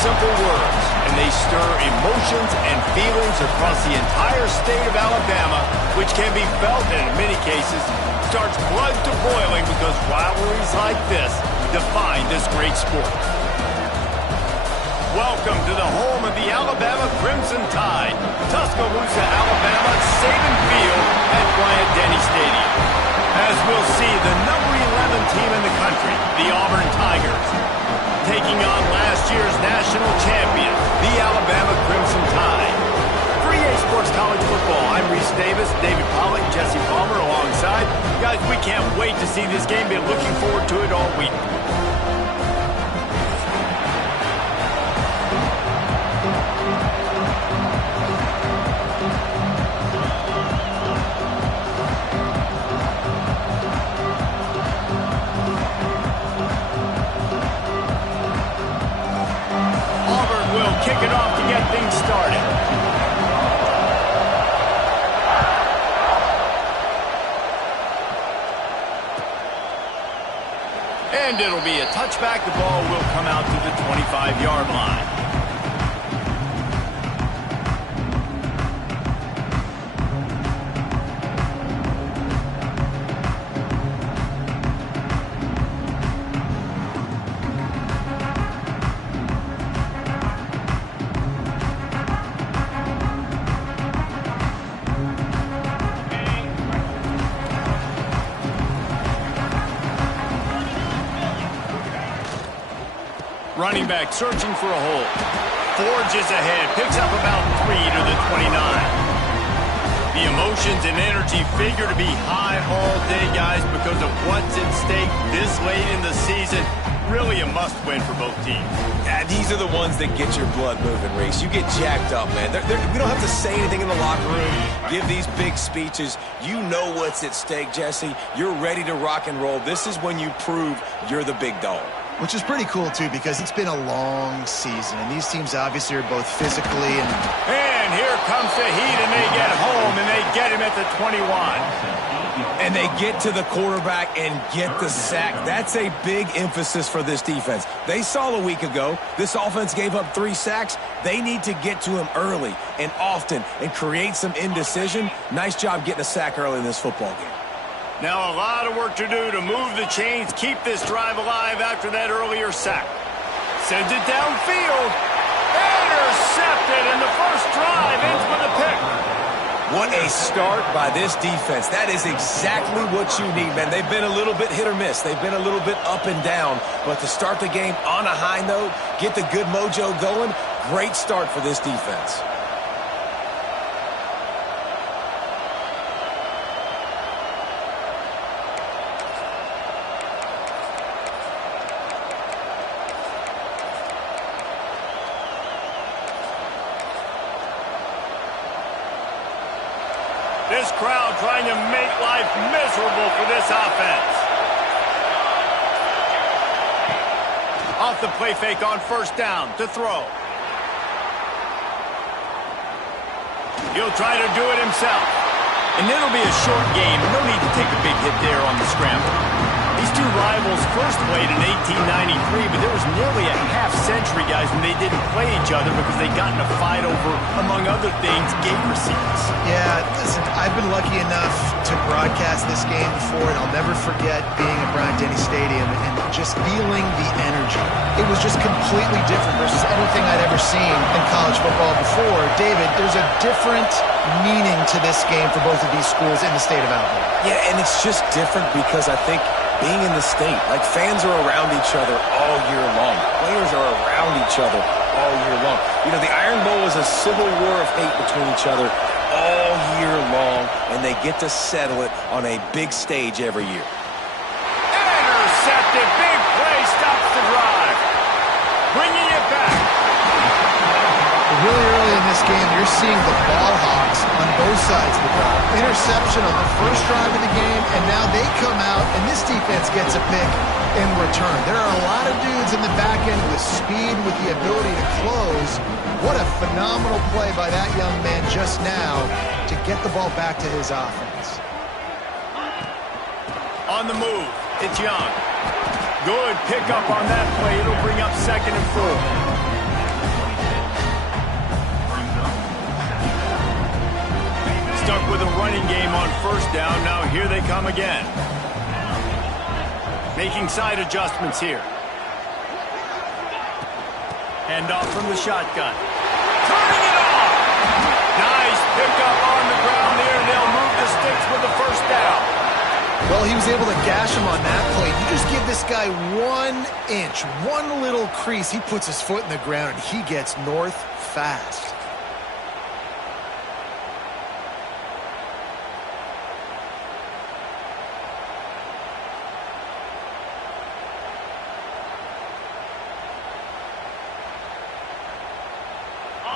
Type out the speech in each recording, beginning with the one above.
simple words, and they stir emotions and feelings across the entire state of Alabama, which can be felt and in many cases starts blood to boiling because rivalries like this define this great sport. Welcome to the home of the Alabama Crimson Tide, Tuscaloosa, Alabama, Saban Field at Bryant-Denny Stadium. As we'll see, the number 11 team in the country, the Auburn Tigers, taking on last year's national champion, the Alabama Crimson Tide. For EA Sports College Football, I'm Reese Davis, David Pollack, Jesse Palmer alongside. Guys, we can't wait to see this game. Been looking forward to it all week. Kick it off to get things started. And it'll be a touchback. The ball will come out to the 25-yard line. Running back searching for a hole. Forges ahead. Picks up about 3 to the 29. The emotions and energy figure to be high all day, guys, because of what's at stake this late in the season. Really a must-win for both teams. Yeah, these are the ones that get your blood moving, Reese. You get jacked up, man. We don't have to say anything in the locker room, give these big speeches. You know what's at stake, Jesse. You're ready to rock and roll. This is when you prove you're the big dog. Which is pretty cool, too, because it's been a long season, and these teams obviously are both physically and... And here comes the heat, and they get home, and they get him at the 21. And they get to the quarterback and get the sack. That's a big emphasis for this defense. They saw a week ago, this offense gave up 3 sacks. They need to get to him early and often and create some indecision. Nice job getting a sack early in this football game. Now a lot of work to do to move the chains, keep this drive alive after that earlier sack. Sends it downfield. Intercepted, and the first drive ends with a pick. What a start by this defense. That is exactly what you need, man. They've been a little bit hit or miss. They've been a little bit up and down. But to start the game on a high note, get the good mojo going, great start for this defense. This crowd trying to make life miserable for this offense. Off the play fake on first down to throw. He'll try to do it himself. And it'll be a short game. No need to take a big hit there on the scramble. These two rivals first played in 1893, but there was nearly a half-century, guys, when they didn't play each other because they got in a fight over, among other things, gate receipts. Yeah, listen, I've been lucky enough to broadcast this game before, and I'll never forget being at Bryant-Denny Stadium and just feeling the energy. It was just completely different versus anything I'd ever seen in college football before. David, there's a different meaning to this game for both of these schools in the state of Alabama. Yeah, and it's just different because I think being in the state, like fans are around each other all year long. Players are around each other all year long. You know, the Iron Bowl is a civil war of hate between each other all year long, and they get to settle it on a big stage every year. Intercepted, big play, stops the drive. Bringing it back. Really early in this game, you're seeing the ball hawks on both sides of the ball. Interception on the first drive of the game, and now they come out, and this defense gets a pick in return. There are a lot of dudes in the back end with speed, with the ability to close. What a phenomenal play by that young man just now to get the ball back to his offense. On the move, it's Young. Good pickup on that play. It'll bring up 2nd and 4. stuck with a running game on first down. Now here they come again. Making side adjustments here. Hand off from the shotgun. Turning it off! Nice pickup on the ground there. They'll move the sticks with the first down. Well, he was able to gash him on that play. You just give this guy 1 inch, one little crease. He puts his foot in the ground, and he gets north fast.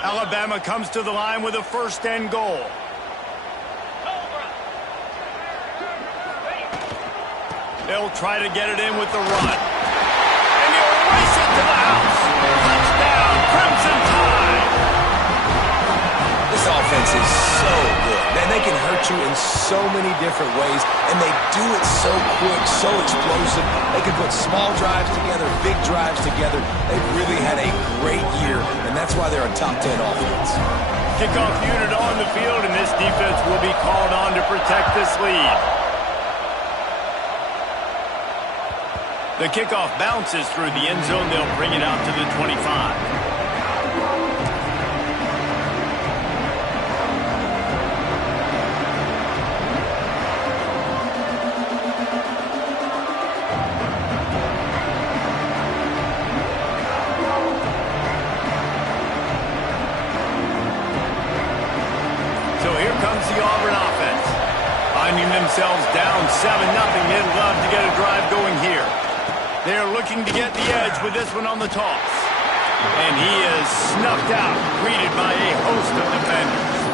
Alabama comes to the line with a first and goal. They'll try to get it in with the run. And he'll race it to the house. Touchdown, Crimson Tide. This offense is so good. Man, they can hurt you in so many different ways, and they do it so quick, so explosive. They can put small drives together, big drives together. They've really had a great year, and that's why they're a top 10 offense. Kickoff unit on the field, and this defense will be called on to protect this lead. The kickoff bounces through the end zone. They'll bring it out to the 25. So here comes the Auburn offense. Finding themselves down 7-0. They'd love to get a drive going here. They're looking to get the edge with this one on the toss. And he is snuffed out, greeted by a host of defenders.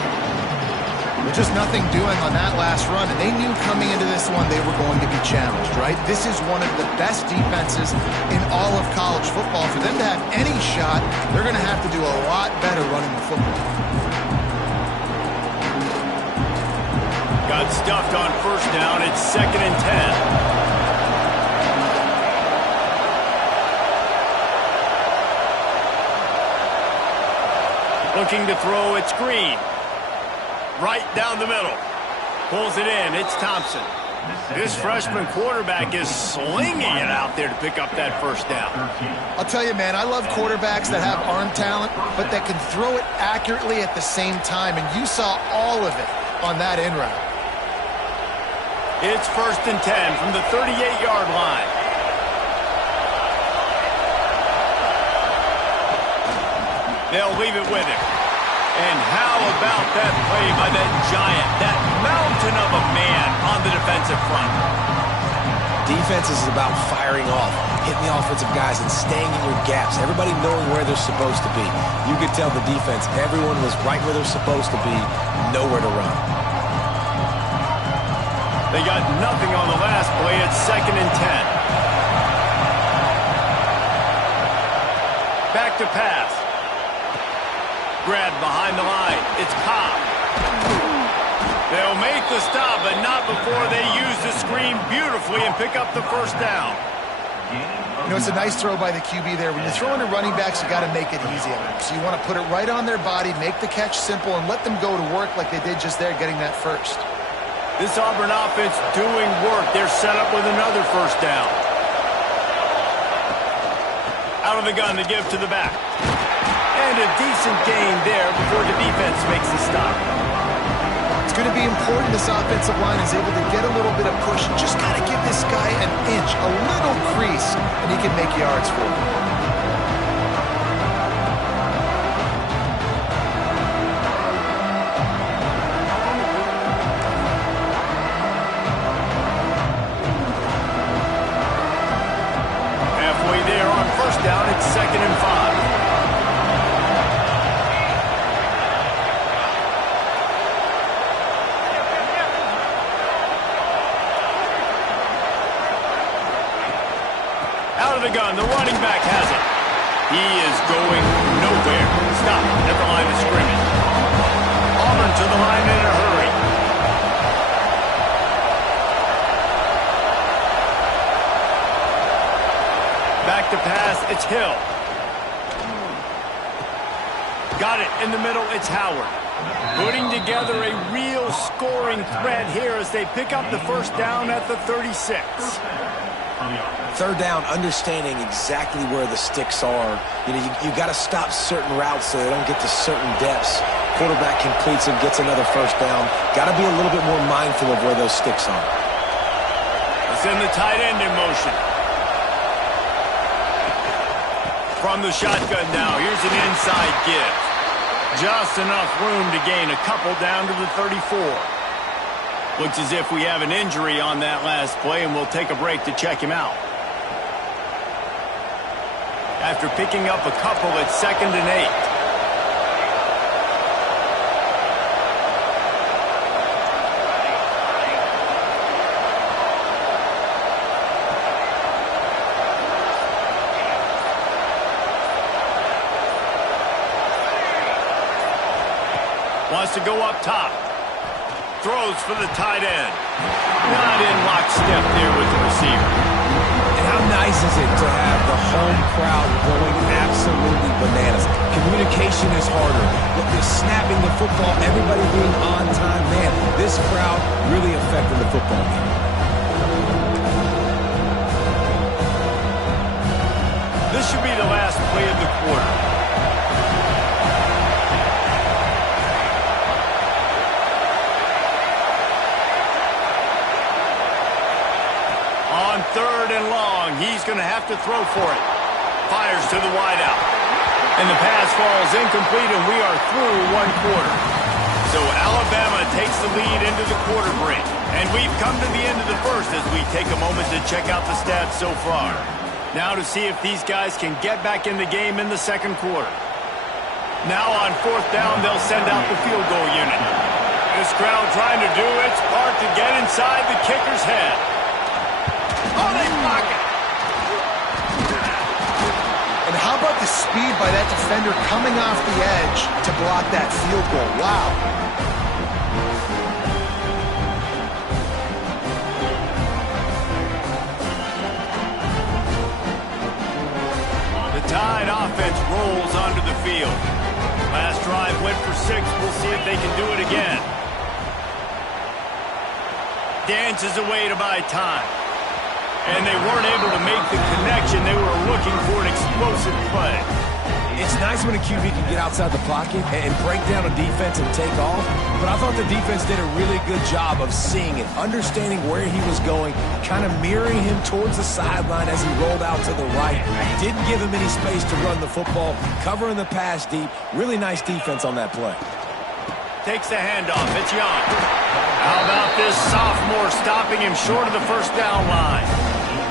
With just nothing doing on that last run, and they knew coming into this one they were going to be challenged, right? This is one of the best defenses in all of college football. For them to have any shot, they're going to have to do a lot better running the football. Got stuffed on first down. It's 2nd and 10. Looking to throw, it's Green. Right down the middle. Pulls it in, it's Thompson. This freshman quarterback is slinging it out there to pick up that first down. I'll tell you, man, I love quarterbacks that have arm talent, but that can throw it accurately at the same time, and you saw all of it on that in route. It's 1st and 10 from the 38-yard line. They'll leave it with him. And how about that play by that giant, that mountain of a man on the defensive front? Defense is about firing off, hitting the offensive guys, and staying in your gaps. Everybody knowing where they're supposed to be. You could tell the defense, everyone was right where they're supposed to be, nowhere to run. They got nothing on the last play. It's 2nd and 10. Back to pass. Grab behind the line. It's Cobb. They'll make the stop, but not before they use the screen beautifully and pick up the first down. You know, it's a nice throw by the QB there. When you're throwing to running backs, you got to make it easy on them. So you want to put it right on their body, make the catch simple, and let them go to work like they did just there, getting that first. This Auburn offense doing work. They're set up with another first down. Out of the gun to give to the back. And a decent gain there before the defense makes the stop. It's going to be important this offensive line is able to get a little bit of push. Just got to give this guy an inch, a little crease, and he can make yards for him. Down, it's 2nd and 5. Out of the gun, the running back has it. He is going nowhere. Stop at the line of scrimmage. Auburn to the line in a hurry. Back to pass, it's Hill. Got it in the middle, it's Howard. Putting together a real scoring threat here as they pick up the first down at the 36. Third down, understanding exactly where the sticks are. You got to stop certain routes so they don't get to certain depths. Quarterback completes and gets another first down. Got to be a little bit more mindful of where those sticks are. Send the tight end in motion. From the shotgun now, here's an inside give. Just enough room to gain a couple down to the 34. Looks as if we have an injury on that last play, and we'll take a break to check him out. After picking up a couple at 2nd and 8. Wants to go up top. Throws for the tight end. Not in lockstep there with the receiver. And how nice is it to have the home crowd going absolutely bananas? Communication is harder. But the snapping the football, everybody being on time, man, this crowd really affecting the football game. This should be the last play of the quarter. On 3rd and long, he's going to have to throw for it. Fires to the wideout. And the pass falls incomplete, and we are through 1 quarter. So Alabama takes the lead into the quarter break. And we've come to the end of the first as we take a moment to check out the stats so far. Now to see if these guys can get back in the game in the 2nd quarter. Now on 4th down, they'll send out the field goal unit. This crowd trying to do its part to get inside the kicker's head. Oh, they block it. And how about the speed by that defender coming off the edge to block that field goal? Wow. The Tide offense rolls onto the field. Last drive went for 6. We'll see if they can do it again. Dances away to buy time. And they weren't able to make the connection. They were looking for an explosive play. It's nice when a QB can get outside the pocket and break down a defense and take off. But I thought the defense did a really good job of seeing it, understanding where he was going, kind of mirroring him towards the sideline as he rolled out to the right. Didn't give him any space to run the football, covering the pass deep. Really nice defense on that play. Takes the handoff. It's Young. How about this sophomore stopping him short of the first down line?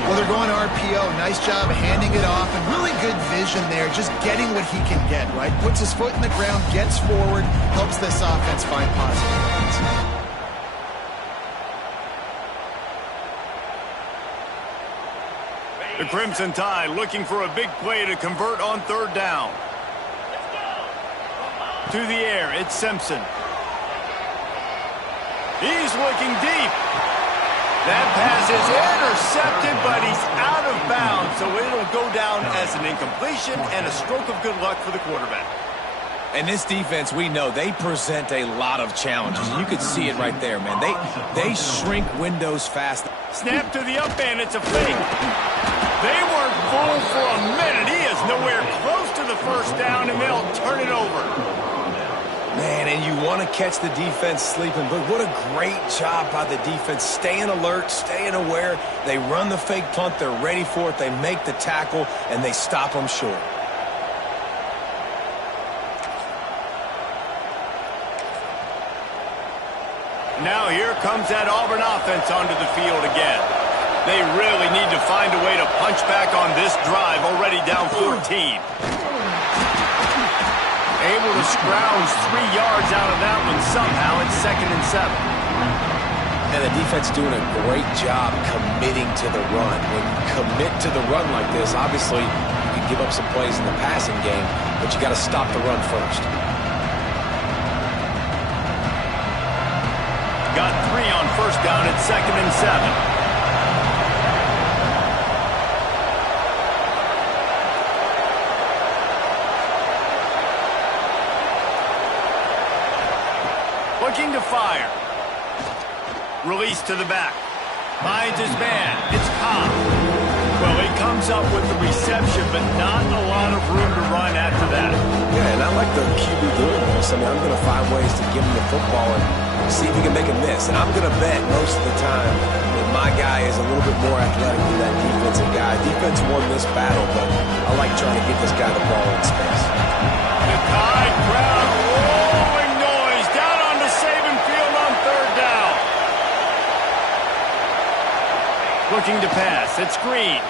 Well, they're going RPO. Nice job handing it off, and really good vision there, just getting what he can get, right? Puts his foot in the ground, gets forward, helps this offense find positive points. The Crimson Tide looking for a big play to convert on 3rd down. To the air, it's Simpson. He's looking deep. That pass is intercepted, but he's out of bounds, so it'll go down as an incompletion and a stroke of good luck for the quarterback. And this defense, we know, they present a lot of challenges. You could see it right there, man. They shrink windows fast. Snap to the up end, it's a fake. They weren't fooled for a minute. He is nowhere close to the first down, and they'll turn it over. Man, and you want to catch the defense sleeping, but what a great job by the defense. Staying alert, staying aware. They run the fake punt. They're ready for it. They make the tackle, and they stop them short. Now here comes that Auburn offense onto the field again. They really need to find a way to punch back on this drive, already down 14. Able to scrounge 3 yards out of that one somehow. It's 2nd and 7. And the defense doing a great job committing to the run. When you commit to the run like this, obviously you can give up some plays in the passing game, but you got to stop the run first. Got 3 on 1st down at 2nd and 7. Looking to fire. Release to the back. Finds his man. It's Cobb. Well, he comes up with the reception, but not a lot of room to run after that. Yeah, and I like the QB doing this. I mean, I'm going to find ways to give him the football and see if he can make a miss. And I'm going to bet most of the time that my guy is a little bit more athletic than that defensive guy. Defense won this battle, but I like trying to get this guy the ball in space. The Tide crowd rolling noise down on the Saban field on third down. Looking to pass. It's Green.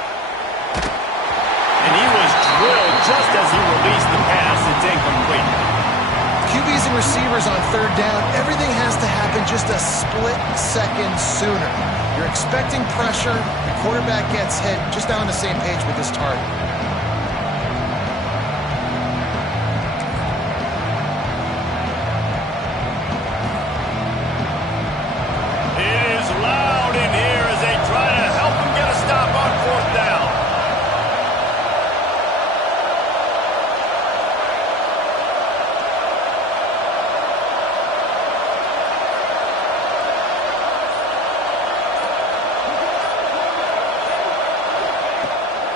And he was drilled just as he released the pass. It's incomplete. QBs and receivers on third down, everything has to happen just a split second sooner. You're expecting pressure. The quarterback gets hit just now on the same page with his target. It is loud in here as they try to help him get a stop on fourth down.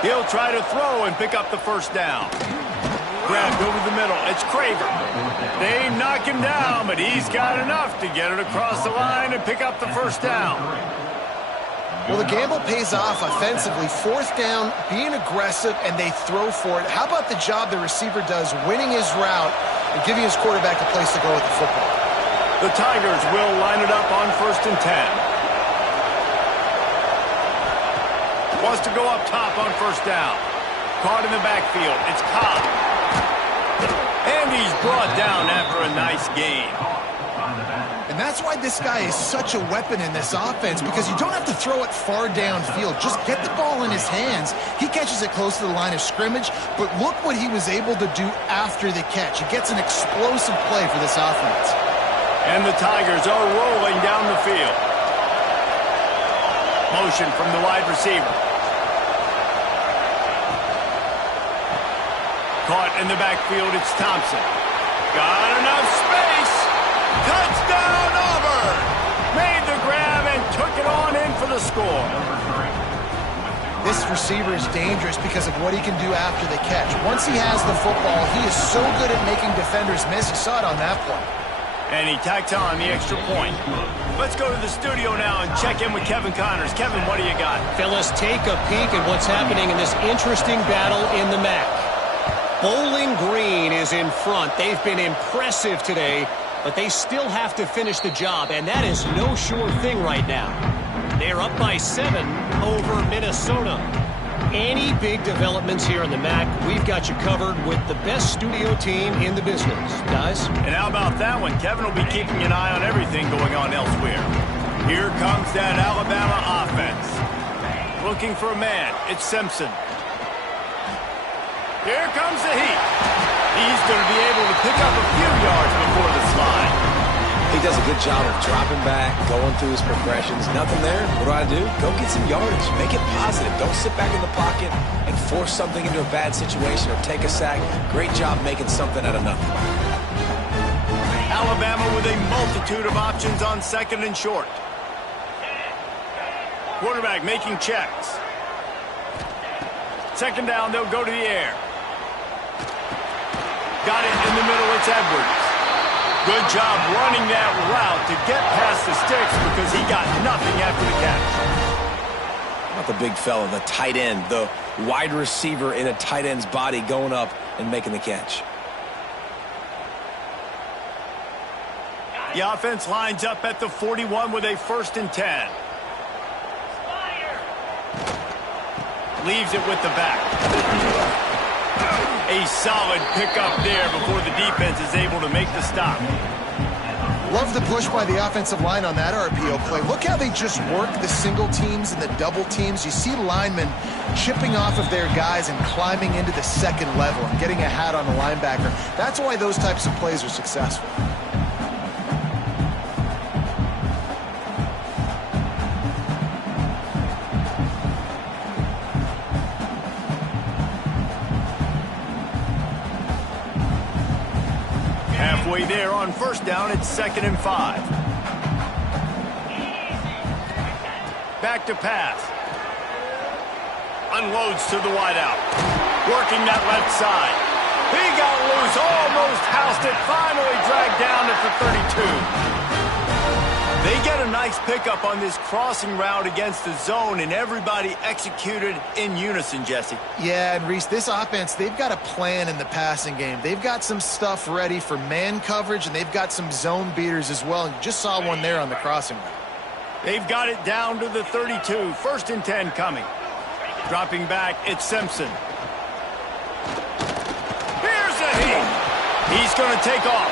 He'll try to throw and pick up the first down. Grabbed over the middle. It's Craver. They knock him down, but he's got enough to get it across the line and pick up the first down. Well, the gamble pays off offensively. Fourth down, being aggressive, and they throw for it. How about the job the receiver does winning his route and giving his quarterback a place to go with the football? The Tigers will line it up on 1st and 10. Wants to go up top on first down. Caught in the backfield. It's Cobb. And he's brought down after a nice gain. And that's why this guy is such a weapon in this offense, because you don't have to throw it far downfield. Just get the ball in his hands. He catches it close to the line of scrimmage, but look what he was able to do after the catch. He gets an explosive play for this offense. And the Tigers are rolling down the field. Motion from the wide receiver. Caught in the backfield, it's Thompson. Got enough space. Touchdown, Auburn! Made the grab and took it on in for the score. This receiver is dangerous because of what he can do after the catch. Once he has the football, he is so good at making defenders miss. You saw it on that play. And he tacks on the extra point. Let's go to the studio now and check in with Kevin Connors. Kevin, what do you got? Fellas, take a peek at what's happening in this interesting battle in the MAC. Bowling Green is in front. They've been impressive today, but they still have to finish the job, and that is no sure thing right now. They're up by 7 over Minnesota. Any big developments here in the MAC, we've got you covered with the best studio team in the business. Guys? And how about that one? Kevin will be keeping an eye on everything going on elsewhere. Here comes that Alabama offense. Looking for a man. It's Simpson. Here comes the heat. He's going to be able to pick up a few yards before the slide. He does a good job of dropping back, going through his progressions. Nothing there. What do? Go get some yardage. Make it positive. Don't sit back in the pocket and force something into a bad situation or take a sack. Great job making something out of nothing. Alabama with a multitude of options on 2nd and short. Quarterback making checks. 2nd down, they'll go to the air. Got it in the middle, it's Edwards. Good job running that route to get past the sticks because he got nothing after the catch. Not the big fella, the tight end, the wide receiver in a tight end's body going up and making the catch. The offense lines up at the 41 with a 1st and 10. Leaves it with the back. A solid pickup there before the defense is able to make the stop. Love the push by the offensive line on that RPO play. Look how they just work the single teams and the double teams. You see linemen chipping off of their guys and climbing into the 2nd level and getting a hat on the linebacker. That's why those types of plays are successful. way there on first down. It's 2nd and 5. Back to pass. Unloads to the wideout. Working that left side. He got loose, almost housed it, finally dragged down at the 32. They get a nice pickup on this crossing route against the zone, and everybody executed in unison, Jesse. Yeah, and Reese, this offense, they've got a plan in the passing game. They've got some stuff ready for man coverage, and they've got some zone beaters as well. And you just saw one there on the crossing route. They've got it down to the 32. 1st and 10 coming. Dropping back, it's Simpson. Here's a hit. He's going to take off.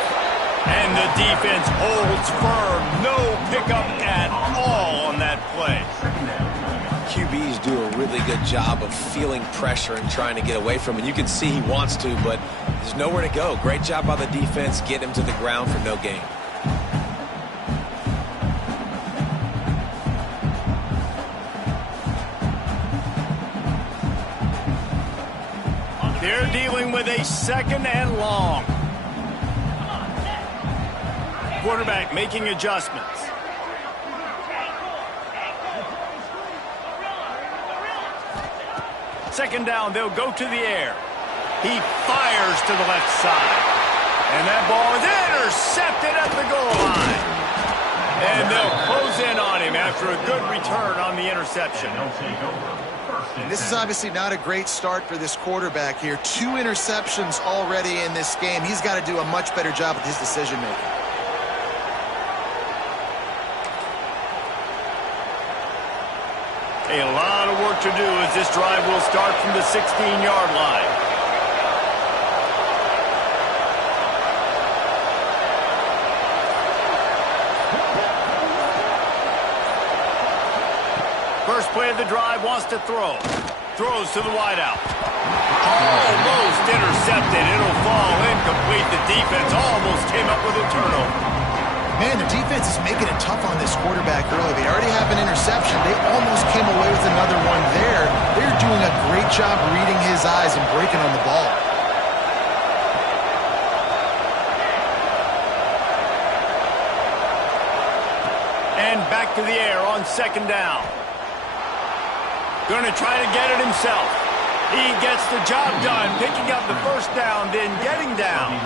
And the defense holds firm. No pickup at all on that play. QBs do a really good job of feeling pressure and trying to get away from it. You can see he wants to, but there's nowhere to go. Great job by the defense. Get him to the ground for no gain. They're dealing with a 2nd and long. Quarterback making adjustments. Second down, they'll go to the air. He fires to the left side. And that ball is intercepted at the goal line. And they'll close in on him after a good return on the interception. And this is obviously not a great start for this quarterback here. 2 interceptions already in this game. He's got to do a much better job with his decision-making. A lot of work to do as this drive will start from the 16-yard line. First play of the drive, wants to throw. Throws to the wideout. Almost intercepted. It'll fall incomplete. The defense almost came up with a turnover. Man, the defense is making it tough on this quarterback early. They already have an interception. They almost came away with another one there. They're doing a great job reading his eyes and breaking on the ball. And back to the air on 2nd down. Going to try to get it himself. He gets the job done, picking up the first down, then getting down.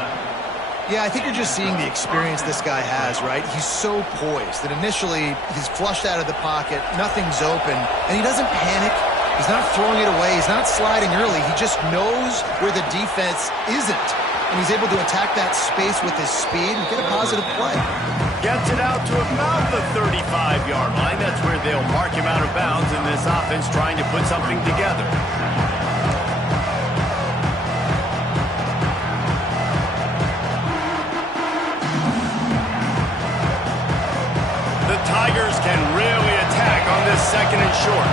Yeah, I think you're just seeing the experience this guy has, right? He's so poised that initially he's flushed out of the pocket, nothing's open, and he doesn't panic. He's not throwing it away. He's not sliding early. He just knows where the defense isn't, and he's able to attack that space with his speed and get a positive play. Gets it out to about the 35-yard line. That's where they'll mark him out of bounds in this offense trying to put something together. Tigers can really attack on this 2nd and short.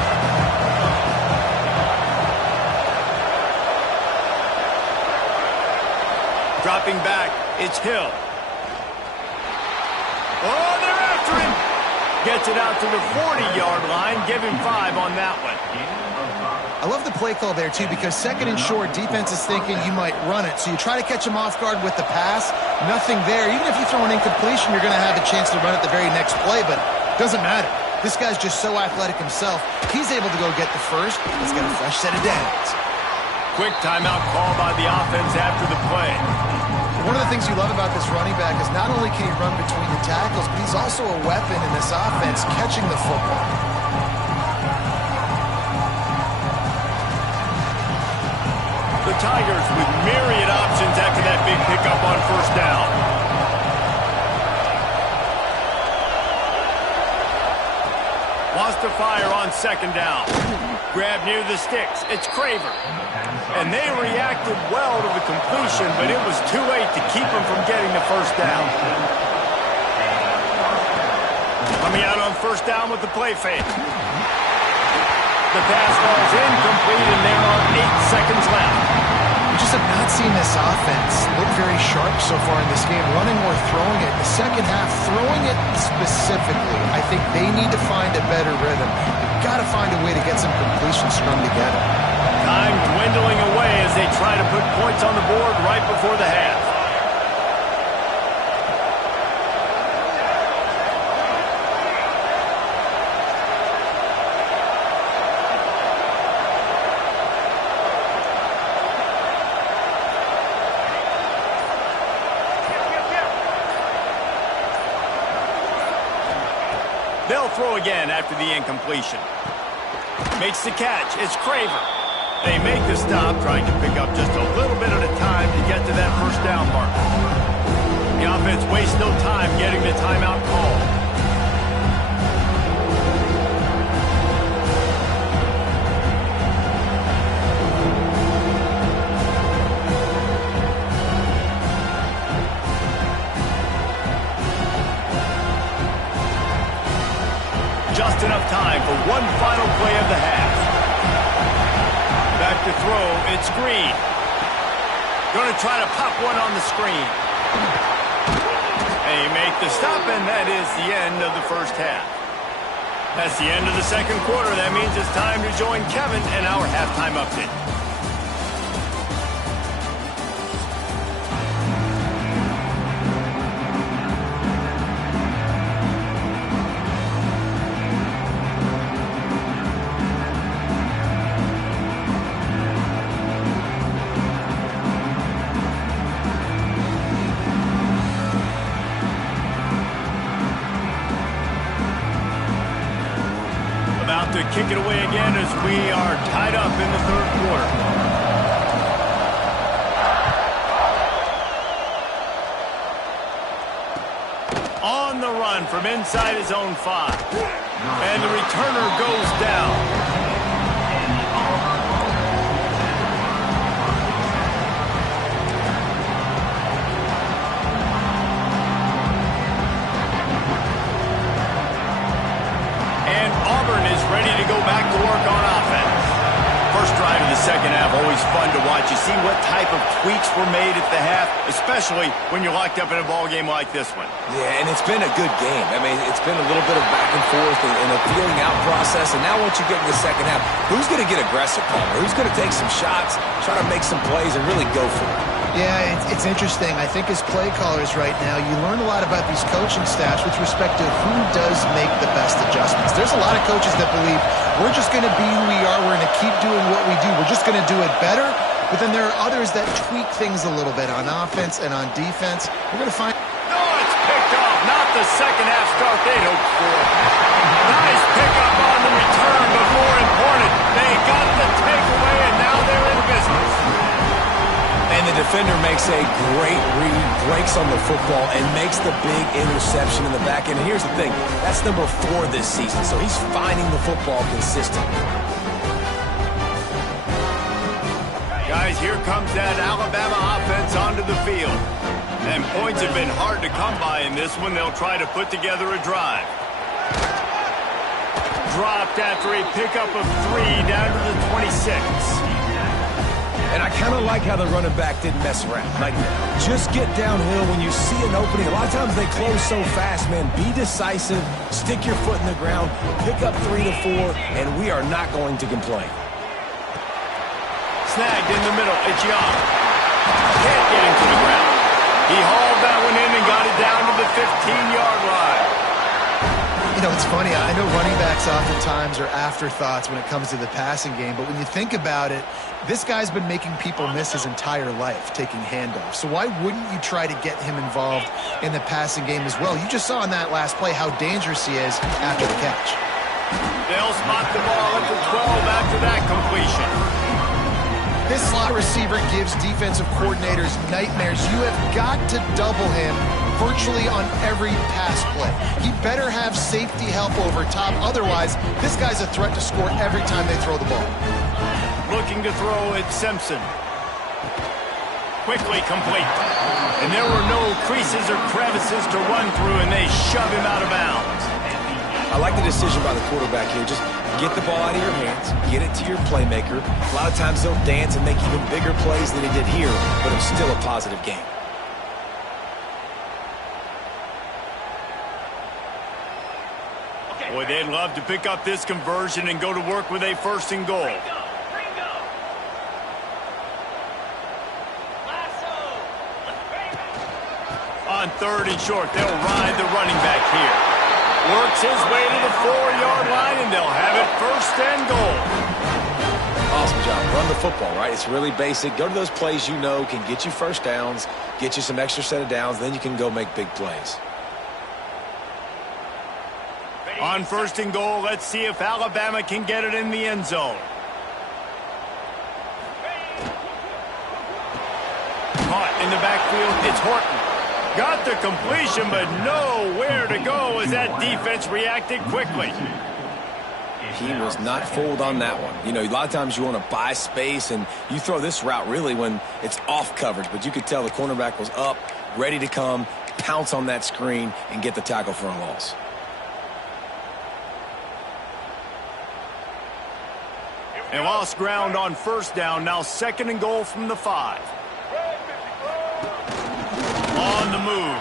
Dropping back, it's Hill. Oh, they're after him. Gets it out to the 40-yard line. Give him 5 on that one. I love the play call there, too, because 2nd and short, defense is thinking you might run it. So you try to catch him off guard with the pass. Nothing there. Even if you throw an incompletion, you're going to have a chance to run it the very next play, but it doesn't matter. This guy's just so athletic himself. He's able to go get the first. Let's get a fresh set of downs. Quick timeout call by the offense after the play. One of the things you love about this running back is not only can he run between the tackles, but he's also a weapon in this offense catching the football. The Tigers with myriad options after that big pickup on first down. Wants to fire on 2nd down. Grab near the sticks. It's Craver. And they reacted well to the completion, but it was too late to keep them from getting the first down. Coming out on first down with the play fake. The pass falls incomplete, and there are 8 seconds left. We just have not seen this offense look very sharp so far in this game, running or throwing it. The second half, throwing it specifically, I think they need to find a better rhythm. They've got to find a way to get some completions strung together. Time dwindling away as they try to put points on the board right before the half. throw again after the incompletion. Makes the catch. It's Craver. They make the stop, trying to pick up just a little bit at a time to get to that first down mark. The offense wastes no time getting the timeout call. Just enough time for one final play of the half. Back to throw, it's Green. Going to try to pop one on the screen. They make the stop, and that is the end of the first half. That's the end of the second quarter. That means it's time to join Kevin in our halftime update. To kick it away again as we are tied up in the third quarter. On the run from inside his own 5. And the returner goes down. Auburn is ready to go back to work on offense. First drive of the second half, always fun to watch. You see what type of tweaks were made at the half, especially when you're locked up in a ball game like this one. Yeah, and it's been a good game. I mean, it's been a little bit of back and forth and a feeling out process. And now once you get in the second half, who's going to get aggressive, Palmer? Who's going to take some shots, try to make some plays, and really go for it? Yeah, it's interesting. I think as play callers right now, you learn a lot about these coaching staffs with respect to who does make the best adjustments. There's a lot of coaches that believe we're just going to be who we are. We're going to keep doing what we do. We're just going to do it better. But then there are others that tweak things a little bit on offense and on defense. We're going to find... No, it's picked off. Not the second half start they'd hoped for. Nice pickup on the return, but more important, they got the takeaway, and now they're in business. And the defender makes a great read, breaks on the football, and makes the big interception in the back end. And here's the thing, that's number 4 this season, so he's finding the football consistently. Guys, here comes that Alabama offense onto the field. And points have been hard to come by in this one. They'll try to put together a drive. Dropped after a pickup of 3 down to the 26. And I kind of like how the running back didn't mess around. Like, just get downhill when you see an opening. A lot of times they close so fast, man. Be decisive, stick your foot in the ground, pick up 3 to 4, and we are not going to complain. Snagged in the middle. It's Young. Can't get him to the ground. He hauled that one in and got it down to the 15-yard line. You know, it's funny. I know running backs oftentimes are afterthoughts when it comes to the passing game, but when you think about it, this guy's been making people miss his entire life taking handoffs. So why wouldn't you try to get him involved in the passing game as well? You just saw in that last play how dangerous he is after the catch. They'll spot the ball at the 12 after that completion. This slot receiver gives defensive coordinators nightmares. You have got to double him virtually on every pass play. He better have safety help over top. Otherwise, this guy's a threat to score every time they throw the ball. Looking to throw at Simpson. Quickly complete. And there were no creases or crevices to run through, and they shove him out of bounds. I like the decision by the quarterback here. Just get the ball out of your hands, get it to your playmaker. A lot of times they'll dance and make even bigger plays than he did here, but it's still a positive game. Boy, they'd love to pick up this conversion and go to work with a 1st and goal. On 3rd and short, they'll ride the running back here. Works his way to the 4-yard line, and they'll have it 1st and goal. Awesome job. Run the football, right? It's really basic. Go to those plays you know can get you first downs, get you some extra set of downs, then you can go make big plays. On 1st and goal, let's see if Alabama can get it in the end zone. Caught in the backfield, it's Horton. Got the completion, but nowhere to go as that defense reacted quickly. He was not fooled on that one. You know, a lot of times you want to buy space, and you throw this route really when it's off coverage. But you could tell the cornerback was up, ready to come, pounce on that screen, and get the tackle for a loss. They lost ground on 1st down. Now 2nd and goal from the 5. On the move.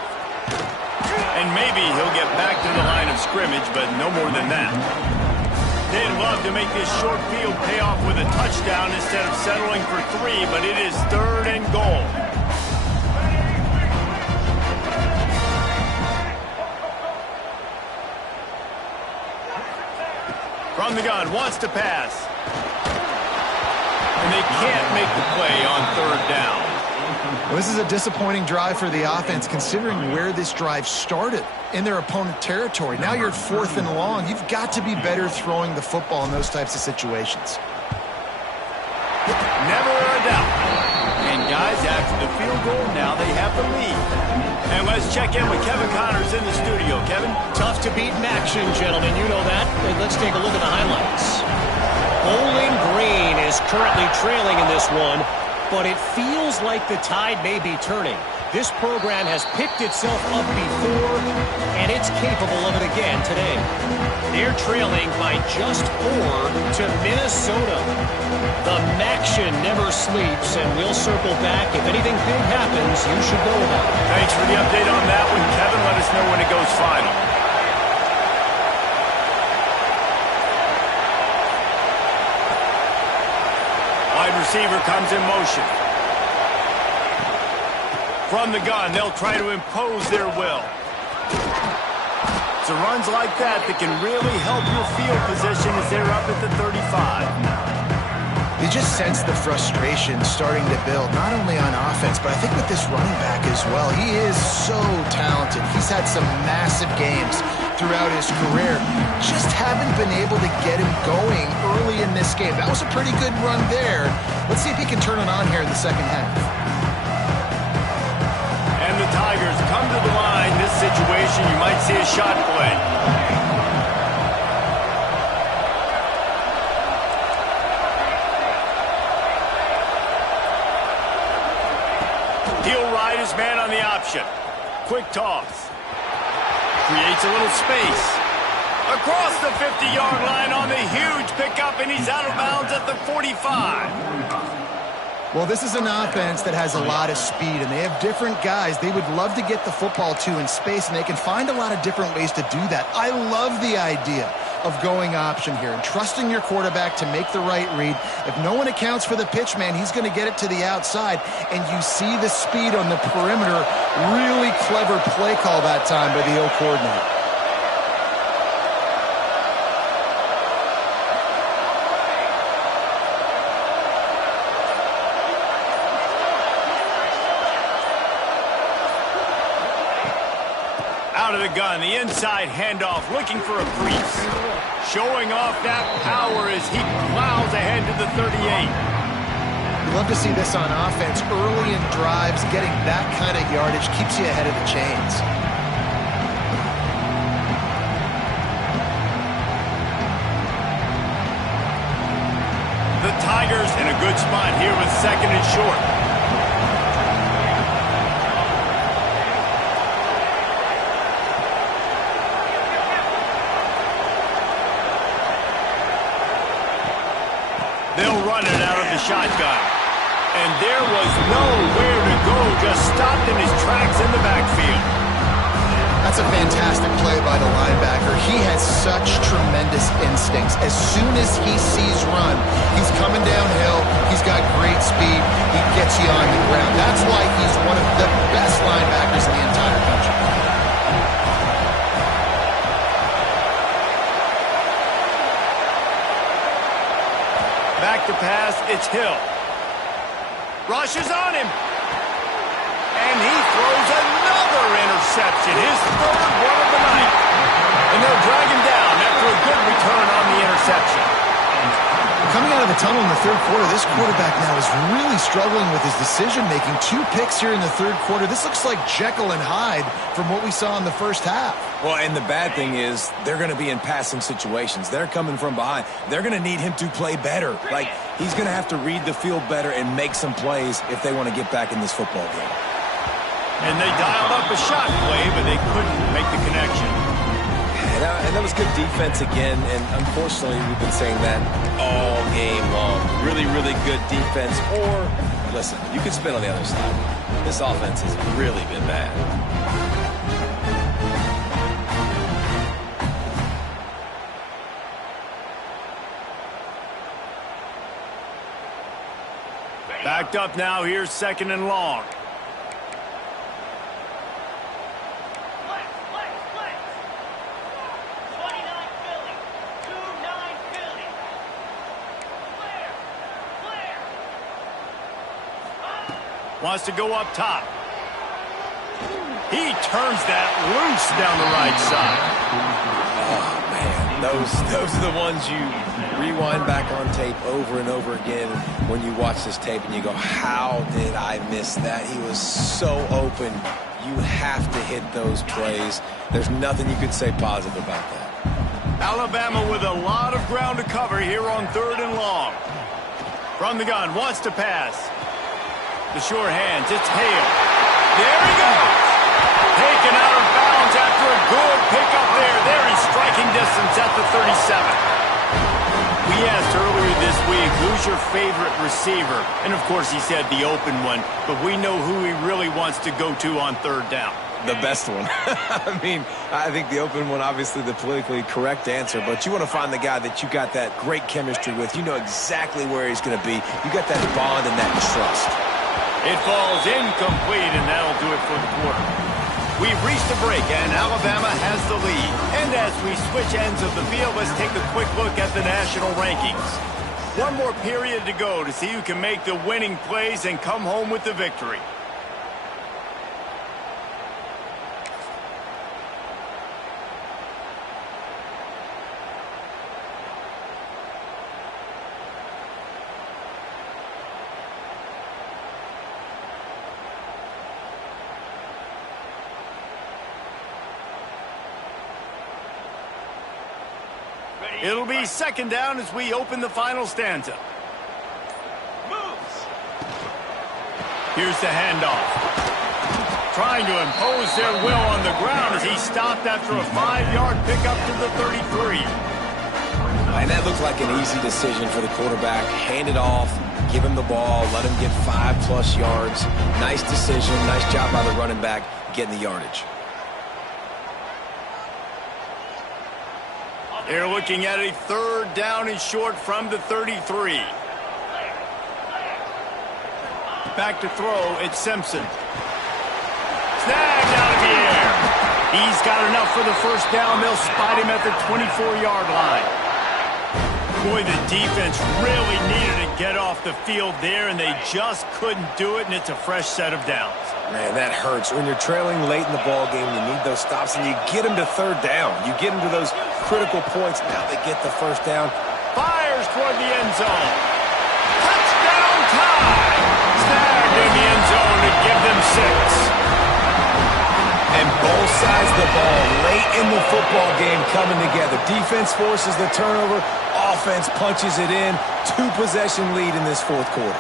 And maybe he'll get back to the line of scrimmage, but no more than that. They'd love to make this short field pay off with a touchdown instead of settling for 3, but it is 3rd and goal. From the gun, wants to pass. And they can't make the play on 3rd down. Well, this is a disappointing drive for the offense, considering where this drive started in their opponent territory. Now you're at 4th and long. You've got to be better throwing the football in those types of situations. Never a doubt. And guys, after the field goal, now they have the lead. And let's check in with Kevin Connors in the studio. Kevin? Tough to beat in action, gentlemen. You know that. And let's take a look at the highlights. Bowling Green is currently trailing in this one, but it feels like the tide may be turning. This program has picked itself up before, and it's capable of it again today. They're trailing by just 4 to Minnesota. The Maction never sleeps, and we'll circle back. If anything big happens, you should know about it. Thanks for the update on that one, Kevin. Let us know when it goes final. Wide receiver comes in motion. From the gun, they'll try to impose their will. It's the runs like that that can really help your field position as they're up at the 35. You just sense the frustration starting to build, not only on offense, but I think with this running back as well. He is so talented. He's had some massive games throughout his career. Just haven't been able to get him going early in this game. That was a pretty good run there. Let's see if he can turn it on here in the second half. And the Tigers come to the line. This situation, you might see a shot play. He'll ride his man on the option. Quick toss. Creates a little space. Across the 50-yard line on the huge pickup, and he's out of bounds at the 45. Well, this is an offense that has a lot of speed, and they have different guys they would love to get the football to in space, and they can find a lot of different ways to do that. I love the idea of going option here and trusting your quarterback to make the right read. If no one accounts for the pitch, man, he's going to get it to the outside, and you see the speed on the perimeter. Really clever play call that time by the O coordinator. Out of the gun, the inside handoff, looking for a crease. Showing off that power as he plows ahead to the 38. You love to see this on offense. Early in drives, getting that kind of yardage keeps you ahead of the chains. The Tigers in a good spot here with 2nd and short. They'll run it out of the shotgun. And there was nowhere to go, just stopped in his tracks in the backfield. That's a fantastic play by the linebacker. He has such tremendous instincts. As soon as he sees run, he's coming downhill. He's got great speed. He gets you on the ground. That's why he's one of the best linebackers in the entire country. Back to pass, it's Hill. Rushes on him. And he throws another interception, his 3rd one of the night. And they'll drag him down good return on the interception. Coming out of the tunnel in the third quarter, this quarterback now is really struggling with his decision-making. 2 picks here in the third quarter. This looks like Jekyll and Hyde from what we saw in the first half. Well, and the bad thing is they're going to be in passing situations. They're coming from behind. They're going to need him to play better. Like, he's going to have to read the field better and make some plays if they want to get back in this football game. And they dialed up a shot play, but they couldn't make the connection. And that was good defense again, and unfortunately we've been saying that all game long. Really, really good defense. Or, listen, you could spin on the other side. This offense has really been bad. Backed up now, here's 2nd and long. Wants to go up top. He turns that loose down the right side. Oh, man, those are the ones you rewind back on tape over and over again when you watch this tape and you go, how did I miss that? He was so open. You have to hit those plays. There's nothing you could say positive about that. Alabama with a lot of ground to cover here on 3rd and long. From the gun, wants to pass. The sure hands, it's Hale. There he goes. Taken out of bounds after a good pickup there. There he's striking distance at the 37. We asked earlier this week, who's your favorite receiver? And, of course, he said the open one. But we know who he really wants to go to on 3rd down. The best one. I mean, I think the open one, obviously the politically correct answer, but you want to find the guy that you got that great chemistry with. You know exactly where he's going to be. You got that bond and that trust. It falls incomplete, and that'll do it for the quarter. We've reached a break, and Alabama has the lead. And as we switch ends of the field, let's take a quick look at the national rankings. One more period to go to see who can make the winning plays and come home with the victory. It'll be 2nd down as we open the final stanza. Here's the handoff. Trying to impose their will on the ground as he stopped after a 5-yard pickup to the 33. And that looked like an easy decision for the quarterback. Hand it off, give him the ball, let him get 5+ yards. Nice decision, nice job by the running back getting the yardage. They're looking at a 3rd down and short from the 33. Back to throw, it's Simpson. Snagged out of the air. He's got enough for the 1st down. They'll spot him at the 24-yard line. Boy, the defense really needed to get off the field there, and they just couldn't do it, and it's a fresh set of downs. Man, that hurts. When you're trailing late in the ball game, you need those stops, and you get them to 3rd down. You get them to those critical points. Now they get the 1st down. Fires toward the end zone. Touchdown tie. Snagged in the end zone to give them 6. And both sides of the ball late in the football game coming together. Defense forces the turnover. Offense punches it in. 2-possession lead in this 4th quarter.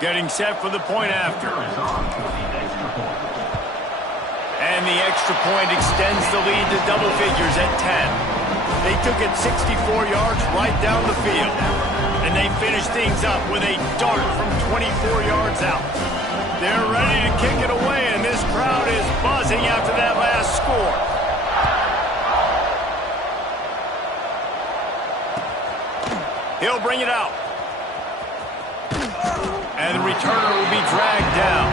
Getting set for the point after. And the extra point extends the lead to double figures at 10. They took it 64 yards right down the field. And they finished things up with a dart from 24 yards out. They're ready to kick it away, and this crowd is buzzing after that last score. He'll bring it out. And the returner will be dragged down.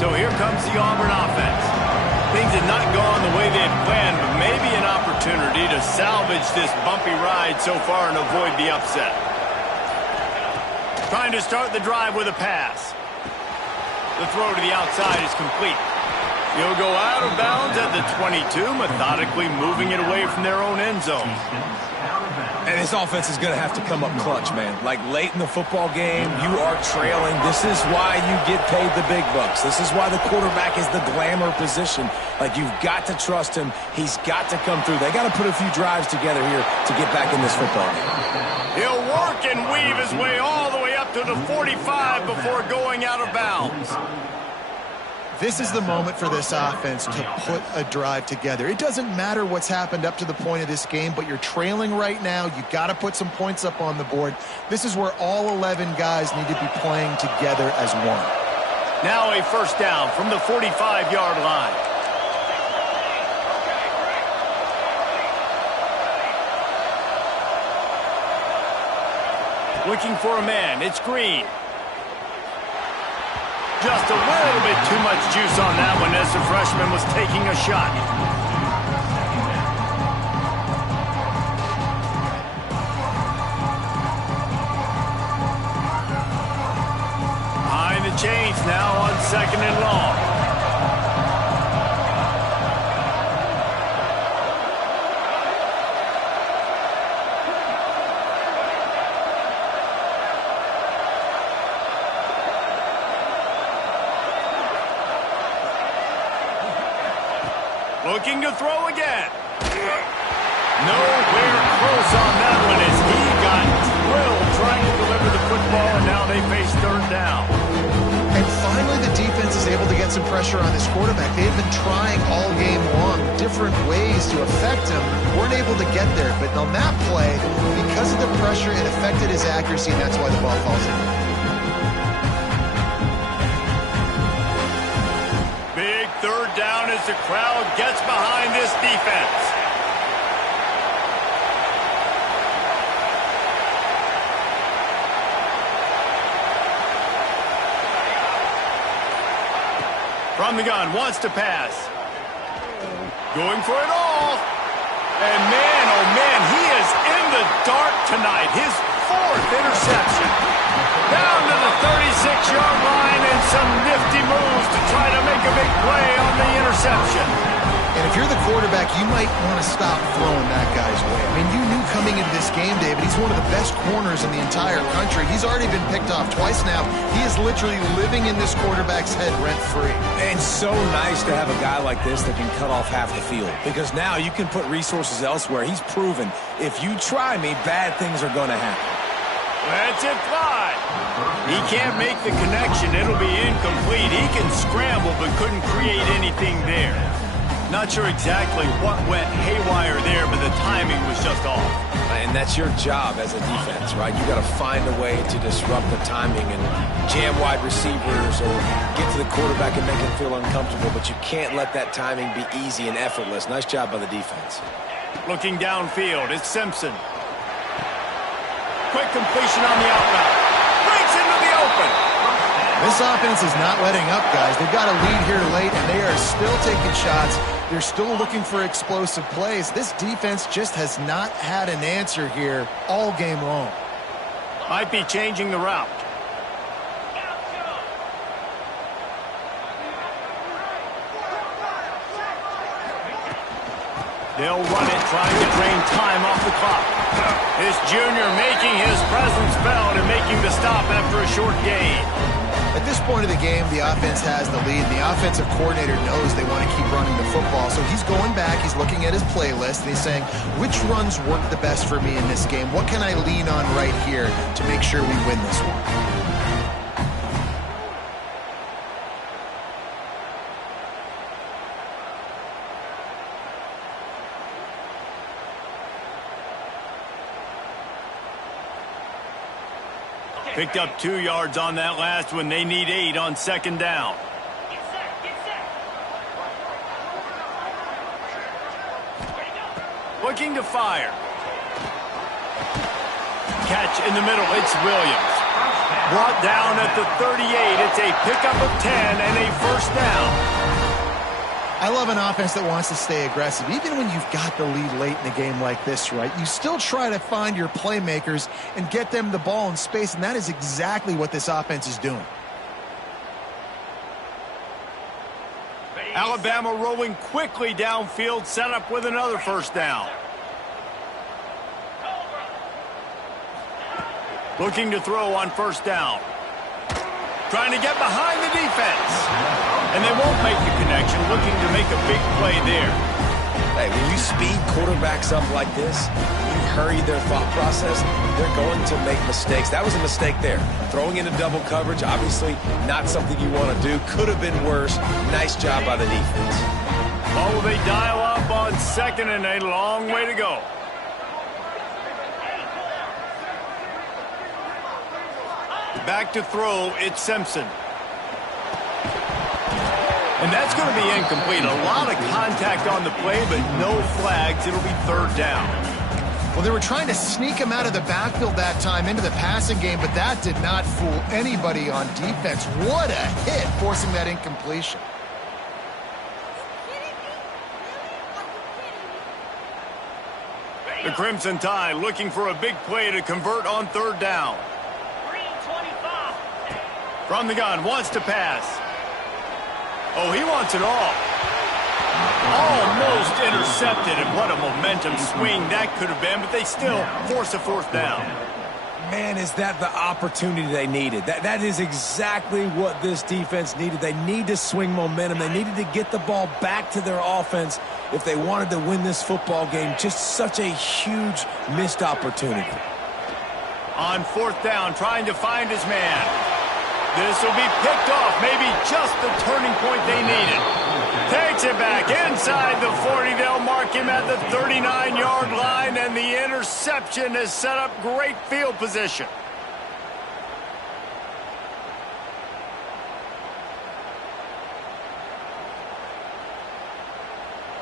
So here comes the Auburn offense. Things had not gone the way they had planned, but maybe an opportunity to salvage this bumpy ride so far and avoid the upset. Trying to start the drive with a pass. The throw to the outside is complete. He'll go out of bounds at the 22, methodically moving it away from their own end zone. And this offense is going to have to come up clutch, man. Like late in the football game, you are trailing. This is why you get paid the big bucks. This is why the quarterback is the glamour position. Like, you've got to trust him. He's got to come through. They got to put a few drives together here to get back in this football game. He'll work and weave his way all the way up to the 45 before going out of bounds. This is the moment for this offense to put a drive together. It doesn't matter what's happened up to the point of this game, but you're trailing right now. You got to put some points up on the board. This is where all 11 guys need to be playing together as one. Now a first down from the 45-yard line. Looking for a man. It's Green. Just a little bit too much juice on that one as the freshman was taking a shot. Behind the chains now on 2nd and long. Looking to throw again. Nowhere close on that one as he got drilled trying to deliver the football, and now they face 3rd down. And finally the defense is able to get some pressure on this quarterback. They've been trying all game long different ways to affect him. Weren't able to get there, but on that play, because of the pressure, it affected his accuracy, and that's why the ball falls in. Big 3rd down as the crowd gets behind this defense. From the gun, wants to pass. Going for it all. And man, oh man, he is in the dark tonight. His 4th interception. Down to the 36-yard line and some nifty moves to try to make a big play on the interception. And if you're the quarterback, you might want to stop throwing that guy's way. I mean, you knew coming into this game, David, he's one of the best corners in the entire country. He's already been picked off twice now. He is literally living in this quarterback's head rent-free. And so nice to have a guy like this that can cut off half the field, because now you can put resources elsewhere. He's proven, if you try me, bad things are going to happen. Let's it fly. He can't make the connection. It'll be incomplete. He can scramble but couldn't create anything there. Not sure exactly what went haywire there, but the timing was just off. And that's your job as a defense, right? You got to find a way to disrupt the timing and jam wide receivers or get to the quarterback and make him feel uncomfortable, but you can't let that timing be easy and effortless. Nice job by the defense. Looking downfield, it's Simpson. Quick completion on the outroute. Breaks into the open. This offense is not letting up, guys. They've got a lead here late, and they are still taking shots. They're still looking for explosive plays. This defense just has not had an answer here all game long. Might be changing the route. They'll run it, trying to drain time off the clock. This junior making his presence felt and making the stop after a short gain. At this point of the game, the offense has the lead. The offensive coordinator knows they want to keep running the football. So he's going back, he's looking at his playlist, and he's saying, which runs work the best for me in this game? What can I lean on right here to make sure we win this one? Picked up 2 yards on that last one. They need 8 on 2nd down. Looking to fire. Catch in the middle. It's Williams. Brought down at the 38. It's a pickup of 10 and a first down. I love an offense that wants to stay aggressive. Even when you've got the lead late in a game like this, right, you still try to find your playmakers and get them the ball in space, and that is exactly what this offense is doing. Alabama rolling quickly downfield, set up with another first down. Looking to throw on first down. Trying to get behind the defense. And they won't make the connection, looking to make a big play there. Hey, when you speed quarterbacks up like this, you hurry their thought process, they're going to make mistakes. That was a mistake there. Throwing into double coverage, obviously not something you want to do. Could have been worse. Nice job by the defense. Oh, they dial up on second and a long way to go. Back to throw, it's Simpson. And that's going to be incomplete. A lot of contact on the play, but no flags. It'll be third down. Well, they were trying to sneak him out of the backfield that time into the passing game, but that did not fool anybody on defense. What a hit, forcing that incompletion. The Crimson Tide looking for a big play to convert on third down. From the gun, wants to pass. Oh, he wants it all. Almost intercepted, and what a momentum swing that could have been, but they still force a fourth down. Man, is that the opportunity they needed. That is exactly what this defense needed. They need to swing momentum. They needed to get the ball back to their offense if they wanted to win this football game. Just such a huge missed opportunity. On fourth down, trying to find his man. This will be picked off, maybe just the turning point they needed. Takes it back inside the 40. They'll mark him at the 39-yard line, and the interception has set up great field position.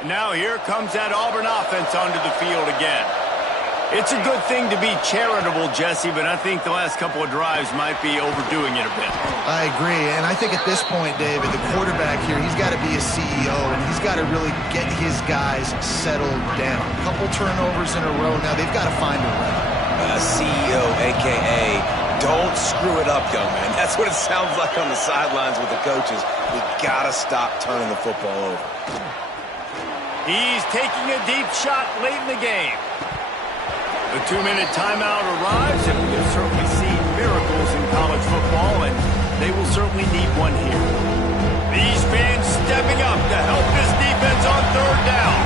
And now here comes that Auburn offense onto the field again. It's a good thing to be charitable, Jesse, but I think the last couple of drives might be overdoing it a bit. I agree, and I think at this point, David, the quarterback here, he's got to be a CEO, and he's got to really get his guys settled down. A couple turnovers in a row now. They've got to find a rhythm. CEO, a.k.a. don't screw it up, young man. That's what it sounds like on the sidelines with the coaches. We got to stop turning the football over. He's taking a deep shot late in the game. The 2-minute timeout arrives, and we have certainly seen miracles in college football, and they will certainly need one here. These fans stepping up to help this defense on third down.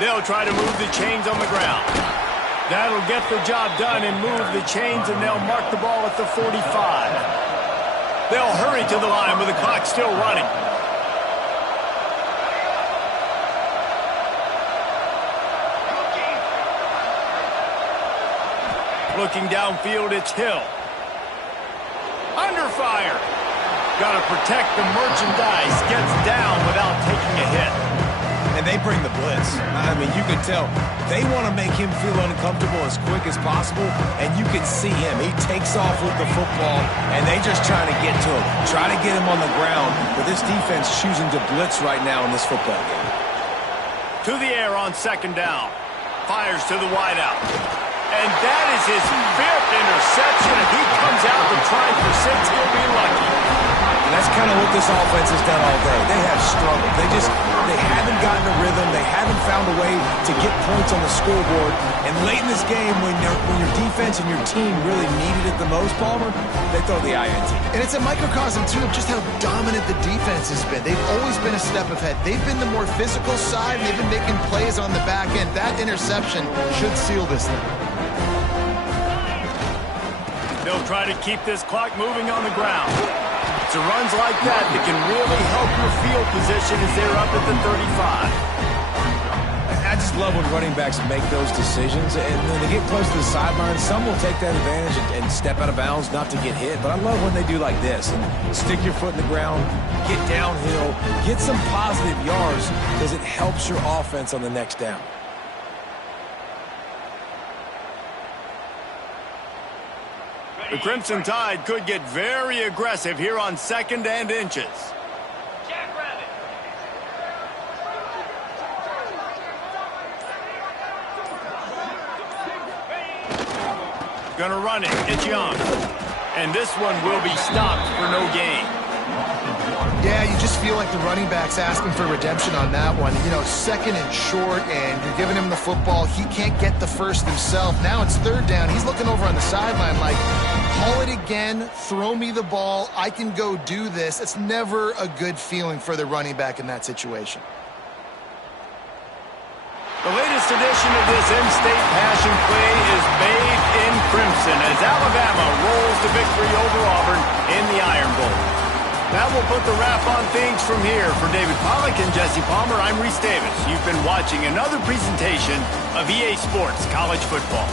They'll try to move the chains on the ground. That'll get the job done and move the chains, and they'll mark the ball at the 45. They'll hurry to the line with the clock still running. Looking downfield, it's Hill. Under fire. Got to protect the merchandise. Gets down without taking a hit. And they bring the blitz. I mean, you can tell they want to make him feel uncomfortable as quick as possible, and you can see him. He takes off with the football, and they just trying to get to him, try to get him on the ground, but this defense choosing to blitz right now in this football game. To the air on second down. Fires to the wideout. And that is his fifth interception. If he comes out to try for 6, he'll be lucky. And that's kind of what this offense has done all day. They have struggled. They haven't gotten a rhythm. They haven't found a way to get points on the scoreboard. And late in this game, when your defense and your team really needed it the most, Palmer, they throw the INT. And it's a microcosm, too, of just how dominant the defense has been. They've always been a step ahead. They've been the more physical side. They've been making plays on the back end. That interception should seal this thing. They'll try to keep this clock moving on the ground. It's runs like that can really help your field position as they're up at the 35. I just love when running backs make those decisions, and when they get close to the sideline, some will take that advantage and step out of bounds not to get hit. But I love when they do like this and stick your foot in the ground, get downhill, get some positive yards because it helps your offense on the next down. The Crimson Tide could get very aggressive here on 2nd and inches. Gonna run it. It's Young. And this one will be stopped for no gain. Yeah, you just feel like the running back's asking for redemption on that one. You know, 2nd and short, and you're giving him the football. He can't get the first himself. Now it's 3rd down. He's looking over on the sideline like, call it again, throw me the ball, I can go do this. It's never a good feeling for the running back in that situation. The latest edition of this in-state passion play is bathed in crimson as Alabama rolls to victory over Auburn in the Iron Bowl. That will put the wrap on things from here. For David Pollack and Jesse Palmer, I'm Reese Davis. You've been watching another presentation of EA Sports College Football.